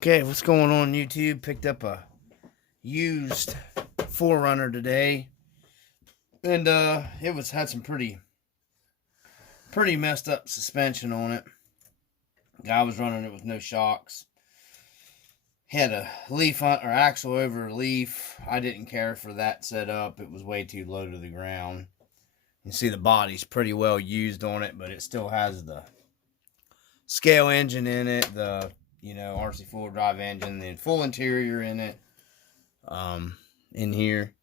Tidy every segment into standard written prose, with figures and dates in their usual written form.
Okay, what's going on YouTube? Picked up a used 4runner today, and it had some pretty messed up suspension on it. Guy was running it with no shocks. Had a leaf or axle over a leaf. I didn't care for that setup. It was way too low to the ground. You see the body's pretty well used on it, but it still has the scale engine in it, the Rc4wd drive engine, the full interior in it, in here.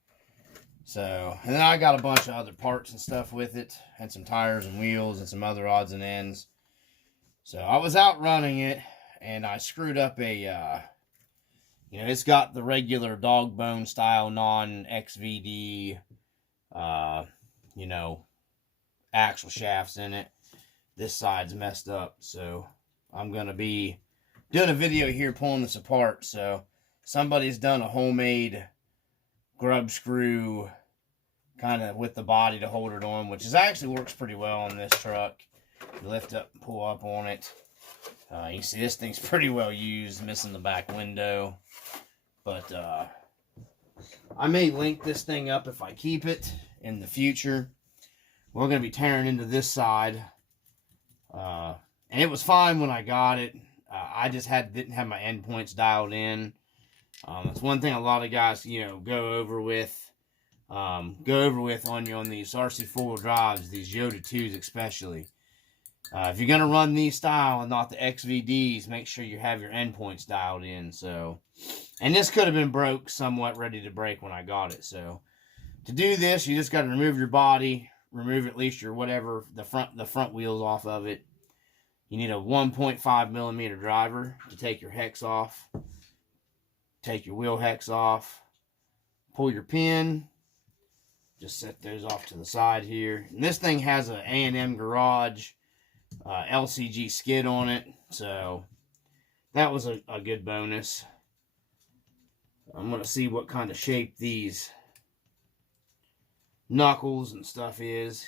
So, and then I got a bunch of other parts and stuff with it, and some tires and wheels and some other odds and ends. So I was out running it, and I screwed up a, it's got the regular dog bone style non-XVD, axle shafts in it. This side's messed up, so I'm going to be doing a video here pulling this apart. So somebody's done a homemade grub screw kind of with the body to hold it on, which actually works pretty well on this truck. You lift up and pull up on it. You see this thing's pretty well used, missing the back window. But I may link this thing up if I keep it in the future. We're going to be tearing into this side. And it was fine when I got it. I just didn't have my endpoints dialed in. That's one thing a lot of guys, go over with on these Rc4 drives, these Yoda 2s especially. If you're going to run these style and not the XVDs, make sure you have your endpoints dialed in. So, and this could have been broke, somewhat ready to break when I got it. So, to do this, you just got to remove your body, remove at least your whatever, the front wheels off of it. You need a 1.5 millimeter driver to take your hex off. Take your wheel hex off. Pull your pin. Just set those off to the side here. And this thing has an A&M Garage LCG skid on it. So that was a good bonus. I'm going to see what kind of shape these knuckles and stuff is.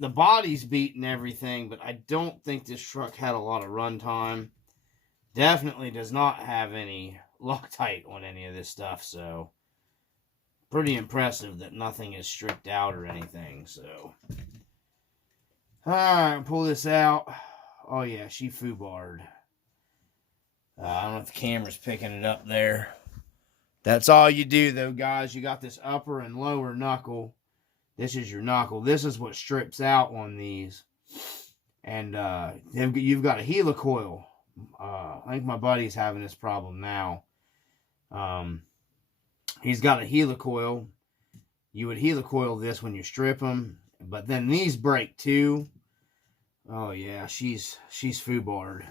The body's beat and everything, but I don't think this truck had a lot of run time. Definitely does not have any Loctite on any of this stuff, so pretty impressive that nothing is stripped out or anything, so. Alright, pull this out. Oh yeah, she foobarred. I don't know if the camera's picking it up there. That's all you do though, guys. You got this upper and lower knuckle. This is your knuckle. This is what strips out on these. And you've got a helicoil. I think my buddy's having this problem now. He's got a helicoil. You would helicoil this when you strip them. But then these break too. Oh yeah, she's foobarred.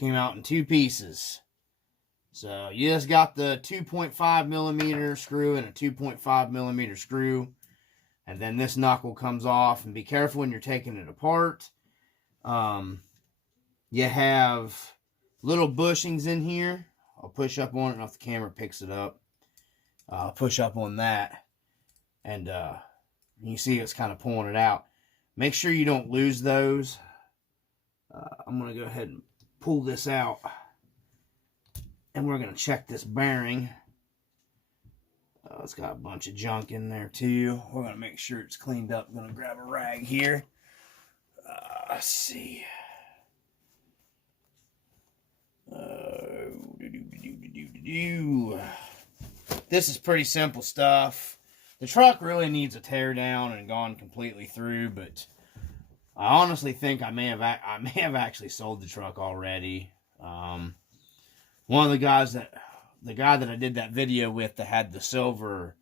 Came out in two pieces. So you just got the 2.5 millimeter screw and a 2.5 millimeter screw. And then this knuckle comes off. And be careful when you're taking it apart. You have little bushings in here. I'll push up on it. I don't know if the camera picks it up. I'll push up on that. And you see it's kind of pulling it out. Make sure you don't lose those. I'm going to go ahead and pull this out. And we're going to check this bearing. It's got a bunch of junk in there too. We're going to make sure it's cleaned up. I'm going to grab a rag here. Let's see. This is pretty simple stuff. The truck really needs a tear down and gone completely through, but I honestly think I may have actually sold the truck already. One of the guy that I did that video with that had the silver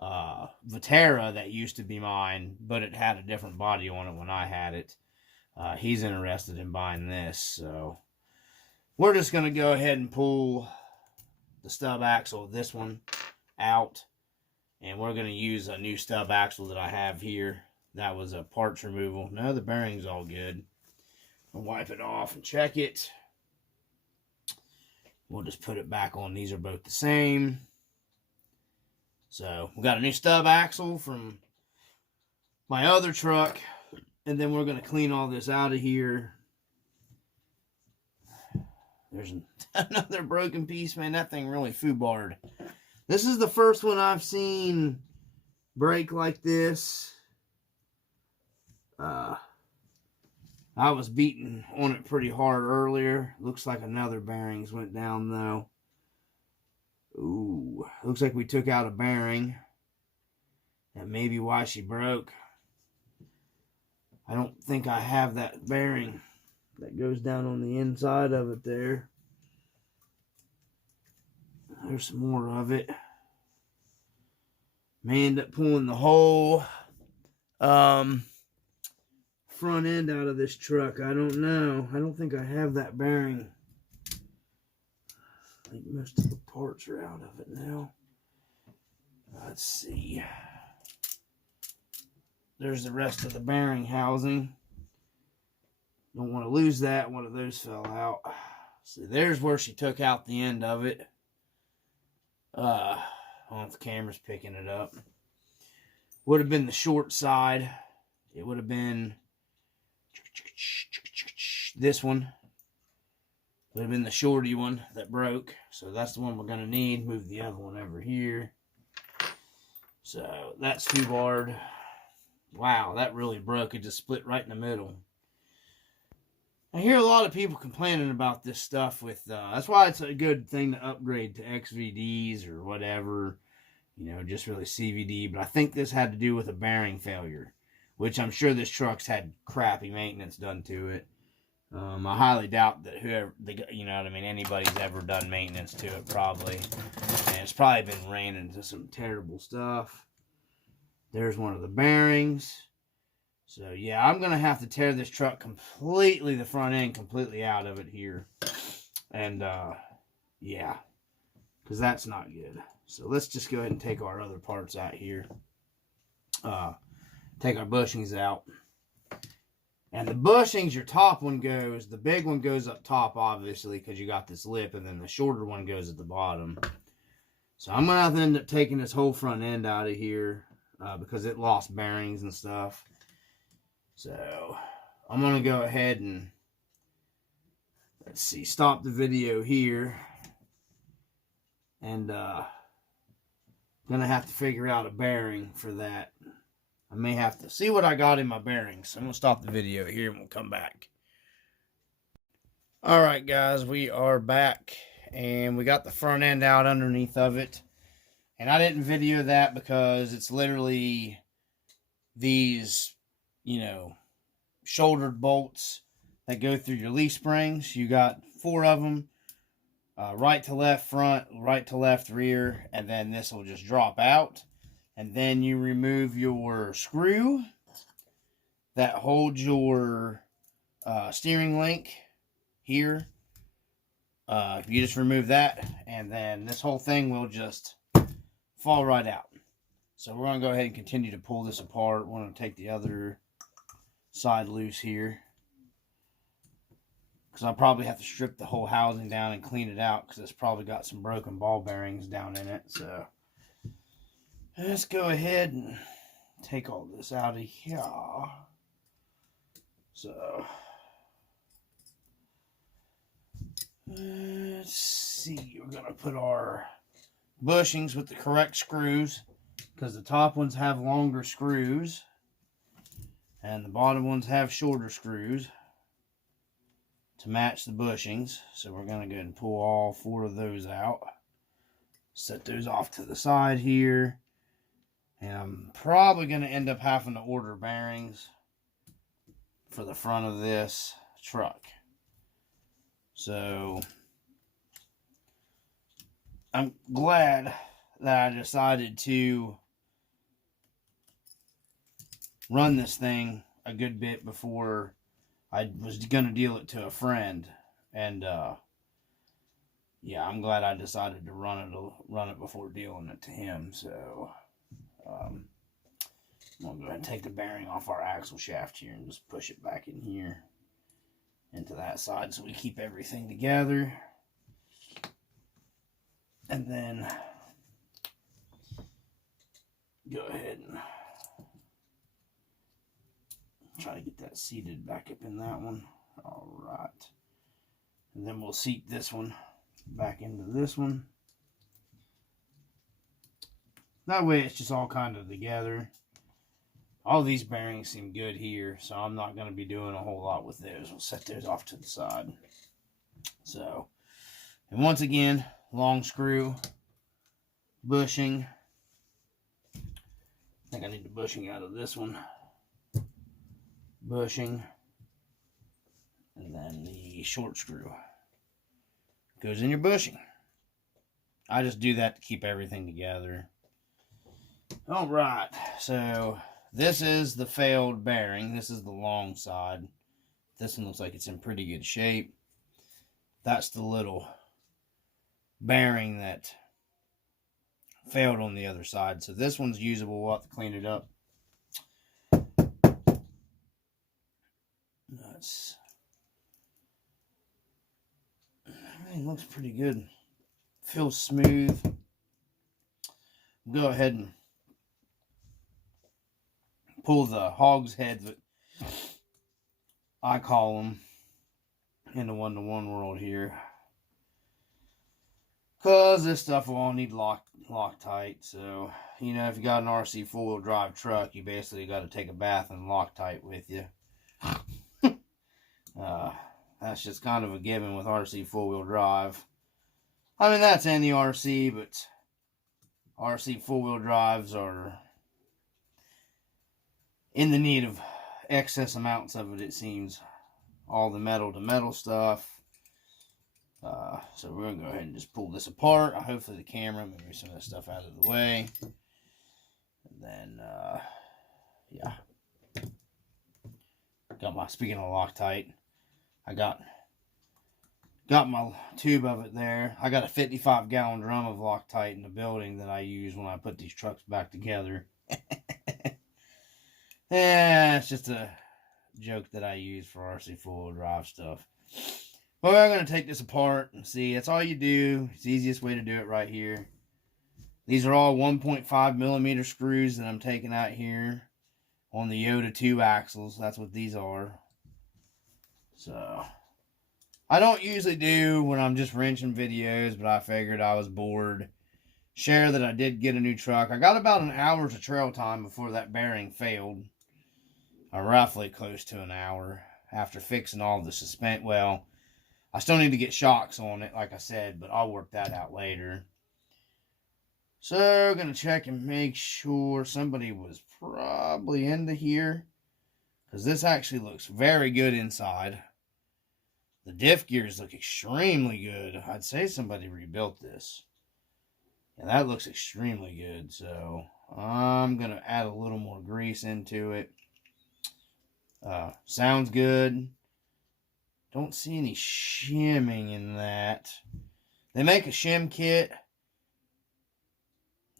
Vitera that used to be mine, but it had a different body on it when I had it. He's interested in buying this, so we're just going to go ahead and pull the stub axle of this one out, and we're going to use a new stub axle that I have here. That was a parts removal. No, the bearing's all good. I'll wipe it off and check it. We'll just put it back on. These are both the same. So, we got a new stub axle from my other truck. And then we're going to clean all this out of here. there's another broken piece, man. That thing really foobarred. This is the first one I've seen break like this. I was beating on it pretty hard earlier. Looks like another bearings went down, though. Ooh, looks like we took out a bearing. That may be why she broke. I don't think I have that bearing that goes down on the inside of it there. There's some more of it. May end up pulling the whole front end out of this truck. I don't know. I don't think I have that bearing. I think most of the parts are out of it now. Let's see. There's the rest of the bearing housing. Don't want to lose that. One of those fell out. See, there's where she took out the end of it. I don't know if the camera's picking it up. Would have been the short side. It would have been this one. Would have been the shorty one that broke. So that's the one we're going to need. Move the other one over here. So that's foobarred. Wow, that really broke. It just split right in the middle. I hear a lot of people complaining about this stuff with, that's why it's a good thing to upgrade to XVDs or whatever, you know, just really CVD. But I think this had to do with a bearing failure, which I'm sure this truck's had crappy maintenance done to it. I highly doubt that you know what I mean, anybody's ever done maintenance to it probably. And it's probably been ran into some terrible stuff. There's one of the bearings. So, yeah, I'm going to have to tear this truck completely, the front end completely out of it here. And, yeah, because that's not good. So, let's just go ahead and take our other parts out here. Take our bushings out. And the bushings, your top one goes, the big one goes up top, obviously, because you got this lip, and then the shorter one goes at the bottom. So, I'm going to have to end up taking this whole front end out of here. Because it lost bearings and stuff. So, I'm going to go ahead and, let's see, stop the video here. And, going to have to figure out a bearing for that. I may have to see what I got in my bearings. So I'm going to stop the video here and we'll come back. Alright guys, we are back. And we got the front end out underneath of it. And I didn't video that because it's literally these, you know, shouldered bolts that go through your leaf springs. You got 4 of them, right to left front, right to left rear, and then this will just drop out. And then you remove your screw that holds your steering link here. You just remove that, and then this whole thing will just fall right out. So we're going to go ahead and continue to pull this apart. We're going to take the other side loose here, because I'll probably have to strip the whole housing down and clean it out, because it's probably got some broken ball bearings down in it. So let's go ahead and take all this out of here. So let's see, we're going to put our bushings with the correct screws, because the top ones have longer screws and the bottom ones have shorter screws to match the bushings. So we're going to go ahead and pull all 4 of those out, set those off to the side here, and I'm probably going to end up having to order bearings for the front of this truck. So I'm glad that I decided to run this thing a good bit before I was going to deal it to a friend. And, yeah, I'm glad I decided to run it before dealing it to him. So, I'm going to go ahead and take the bearing off our axle shaft here and just push it back in here into that side so we keep everything together. And then go ahead and try to get that seated back up in that one. All right. And then we'll seat this one back into this one. That way it's just all kind of together. All these bearings seem good here, so I'm not going to be doing a whole lot with those. We'll set those off to the side. So, and once again, long screw, bushing. I think I need the bushing out of this one. Bushing. And then the short screw goes in your bushing. I just do that to keep everything together. All right, so this is the failed bearing. This is the long side. This one looks like it's in pretty good shape. That's the little bearing that failed on the other side. So this one's usable. We'll have to clean it up. Everything looks pretty good. Feels smooth. Go ahead and pull the hog's head that I call them in the 1-to-1 world here, because this stuff will all need Loctite. So, you know, if you got an RC 4-wheel drive truck, you basically got to take a bath in Loctite with you. That's just kind of a given with RC 4-wheel drive. I mean, that's any RC, but RC 4-wheel drives are in the need of excess amounts of it, it seems. All the metal-to-metal stuff. So we're going to go ahead and just pull this apart. Hopefully the camera, maybe some of this stuff out of the way. And then, yeah. Got my, speaking of Loctite, I got my tube of it there. I got a 55-gallon drum of Loctite in the building that I use when I put these trucks back together. Yeah, it's just a joke that I use for RC 4-wheel drive stuff. But we're going to take this apart and see. That's all you do. It's the easiest way to do it right here. These are all 1.5 millimeter screws that I'm taking out here on the Yoda 2 axles. That's what these are. So, I don't usually do when I'm just wrenching videos, but I figured I was bored. Share that I did get a new truck. I got about an hour's of trail time before that bearing failed. Roughly close to an hour after fixing all the suspension. Well, I still need to get shocks on it, like I said, but I'll work that out later. So, I'm going to check and make sure somebody was probably into here, because this actually looks very good inside. The diff gears look extremely good. I'd say somebody rebuilt this. And that looks extremely good. So, I'm going to add a little more grease into it. Sounds good. Don't see any shimming in that. They make a shim kit.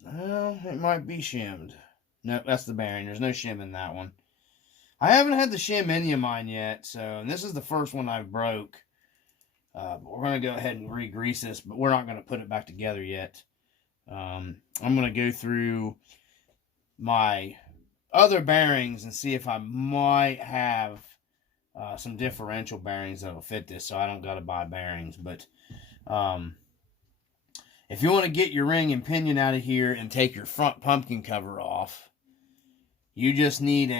Well, it might be shimmed. No, that's the bearing. There's no shim in that one. I haven't had the shim any of mine yet, so, and this is the first one I've broke. But we're going to go ahead and re-grease this, but we're not going to put it back together yet. I'm going to go through my other bearings and see if I might have some differential bearings that'll fit this, so I don't got to buy bearings. But if you want to get your ring and pinion out of here and take your front pumpkin cover off, you just need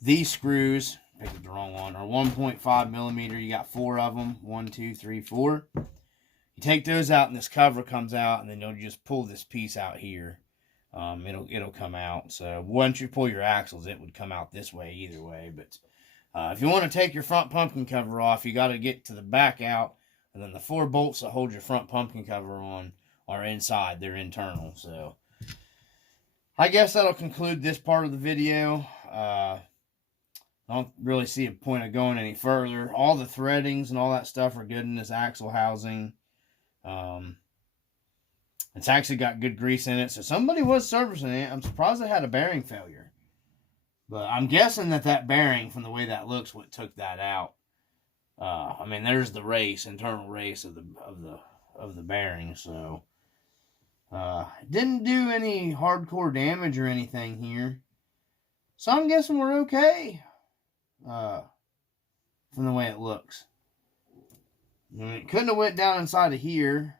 these screws, picked the wrong one, are 1.5 millimeter. You got 4 of them, 1, 2, 3, 4. You take those out and this cover comes out, and then you'll just pull this piece out here. It'll come out. So once you pull your axles, it would come out this way either way. But if you want to take your front pumpkin cover off, you got to get to the back out, and then the 4 bolts that hold your front pumpkin cover on are inside. They're internal. So I guess that'll conclude this part of the video. I don't really see a point of going any further. All the threadings and all that stuff are good in this axle housing. It's actually got good grease in it, so somebody was servicing it. I'm surprised it had a bearing failure, but I'm guessing that bearing, from the way that looks, what took that out. I mean, there's the race, internal race of the bearing. So it didn't do any hardcore damage or anything here, so I'm guessing we're okay. from the way it looks. I mean, it couldn't have went down inside of here.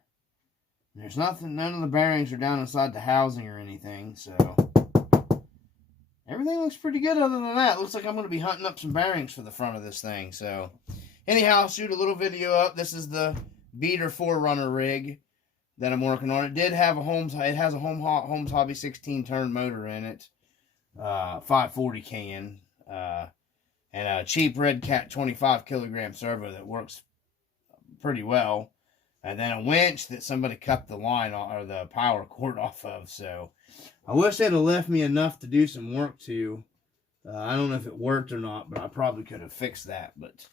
There's nothing, none of the bearings are down inside the housing or anything, so everything looks pretty good other than that. Looks like I'm going to be hunting up some bearings for the front of this thing. So anyhow, I'll shoot a little video up. This is the beater 4runner rig that I'm working on. It did have a Holmes Hobby 16 turn motor in it, 540 can, and a cheap Red Cat 25 kilogram servo that works pretty well, and then a winch that somebody cut the line or the power cord off of. So I wish they'd have left me enough to do some work to. I don't know if it worked or not, but I probably could have fixed that. But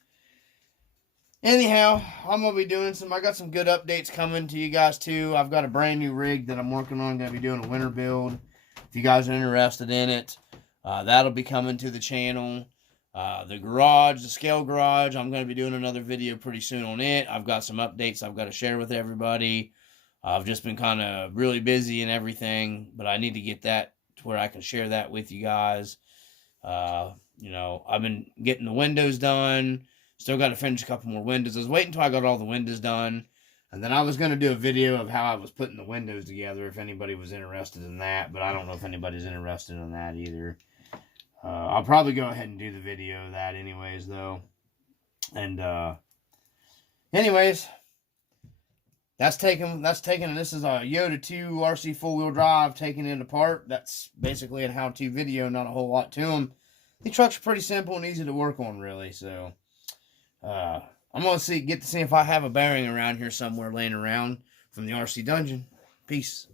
anyhow, I'm going to be doing I got some good updates coming to you guys too. I've got a brand new rig that I'm working on. I'm going to be doing a winter build. If you guys are interested in it, that'll be coming to the channel. The garage, the scale garage, I'm going to be doing another video pretty soon on it. I've got some updates I've got to share with everybody. I've just been kind of really busy and everything, but I need to get that to where I can share that with you guys. You know, I've been getting the windows done. Still got to finish a couple more windows. I was waiting until I got all the windows done, and then I was going to do a video of how I was putting the windows together if anybody was interested in that, but I don't know if anybody's interested in that either. I'll probably go ahead and do the video of that anyways, though. And, anyways, this is a Yoda 2 RC 4-wheel drive, taking it apart. That's basically a how-to video, not a whole lot to them. The trucks are pretty simple and easy to work on, really, so, I'm going to get to see if I have a bearing around here somewhere laying around from the RC dungeon. Peace.